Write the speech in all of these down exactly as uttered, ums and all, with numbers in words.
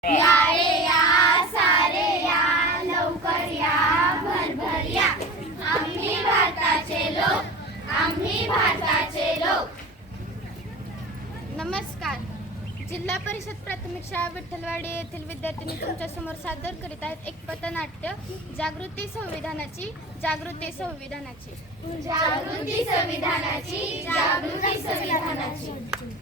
या रे या सारे या लवकर या भरभर या आम्ही भारताचे लोक आम्ही भारताचे लोक. नमस्कार. जिल्हा परिषद प्राथमिक शाळा विठ्ठलवाडी येथील विद्यार्थिनी तुमच्या समोर सादर करीत आहेत एक पथनाट्य. जागृती संविधानाची जागृती संविधानाची जागृती संविधानाची जागृती संविधानाची.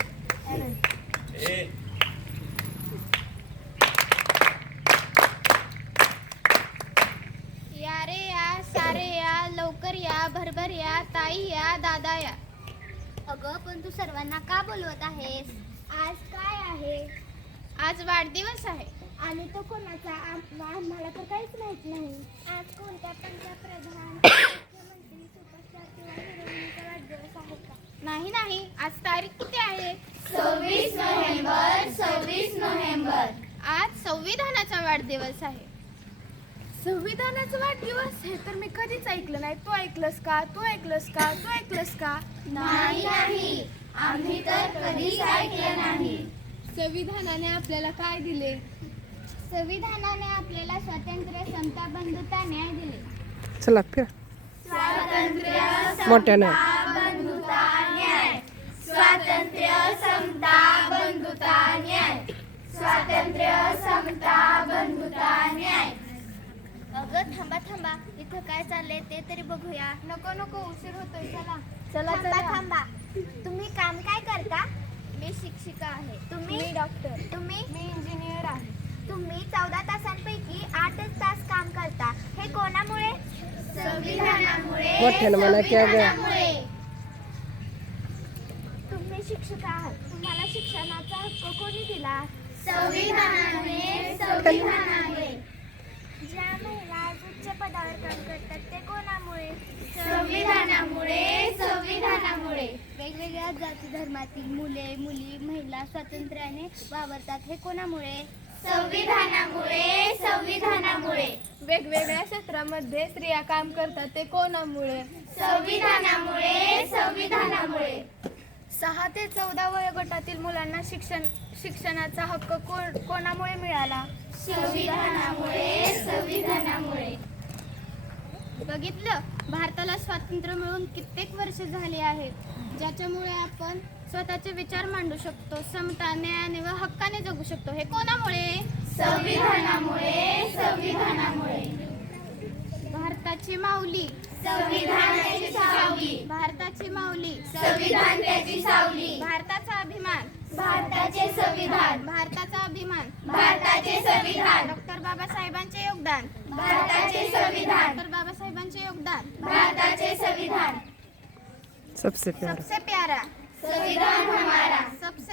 या रे या सारे या लवकर या भरभर या ताई या दादा या. अगं पण तू सर्वांना का बोलवत आहेस? आज काय आहे? आज वाढदिवस आहे. आणि तो कोणाचा? आम्हाला तर काहीच माहित नाही. आज कोणत्या पंतप्रधान मुख्यमंत्री सुपरस्टार किंवा हिरोईनचा वाढदिवस आहे का? नाही नाही. आज तारीख किती आहे? सव्वीस नोव्हेंबर सव्वीस नोव्हेंबर. आज संविधानाचा वाढदिवस आहे. संविधानाचा वाढदिवस हे तर मी कधीच ऐकलं नाही. तू ऐकलंस का? तू ऐकलंस का? तू ऐकलंस का? नाही नाही आम्ही तर कधीच ऐकलं नाही. संविधानाने आपल्याला काय दिले? संविधानाने आपल्याला स्वातंत्र्य, समता, बंधुता, न्याय दिले. चला फिर स्वातंत्र्य मोठ्यानं. समता बंधुता न्याय. स्वातंत्र्य समता बंधुता न्याय. स्वातंत्र्य समता बंधुता न्याय. अगं थांबा थांबा, इथं काय चाललंय ते तरी बघूया. नको नको उशीर होतोय. चला चला थांबा थांबा. तुम्ही काम काय करता? मी शिक्षिका आहे. तुम्ही मी डॉक्टर. तुम्ही मी इंजिनियर आहे. तुम्ही चौदा तासांपैकी आठच तास काम करता. हे कोणामुळे? संविधानामुळे मोठ्यानं म्हणा की अगं. संविधानामुळे. तुम्ही शिक्षक आहात. तुम्हाला शिक्षणाचा हक्क कोणी दिला? संविधानाने संविधानामुळे. ज्या महिला आज उच्च पदावर काम करतात ते कोणामुळे? संविधानामुळे संविधानामुळे. वेगवेगळ्या जाती धर्मातील मुले मुली महिला स्वातंत्र्याने वावरतात. हे कोणामुळे? संविधानामुळे संविधानामुळे. वेगवेगळ्या क्षेत्रामध्ये स्त्रिया काम करतात ते कोणामुळे? संविधानामुळे संविधानामुळे. सहा ते चौदा वयोगटातील मुलांना शिक्षण शिक्षणाचा हक्क कोण कोणामुळे मिळाला? संविधानामुळे संविधानामुळे. बघितलं, भारताला स्वातंत्र्य मिळून कित्येक वर्ष झाली आहेत, ज्याच्यामुळे आपण स्वतःचे विचार मांडू शकतो, समता न्यायाने व हक्काने जगू शकतो. हे कोणामुळे? संविधानामुळे संविधानामुळे. भारताची माऊली संविधान त्याची सावली. भारताची माऊली संविधान त्याची सावली. भारताचा अभिमान भारताचे संविधान. भारताचा अभिमान भारताचे संविधान. डॉक्टर बाबासाहेबांचे योगदान भारताचे संविधान. डॉक्टर बाबासाहेबांचे योगदान भारताचे संविधान. सबसे प्यारा सबसे प्यारा संविधान हमारा. सबसे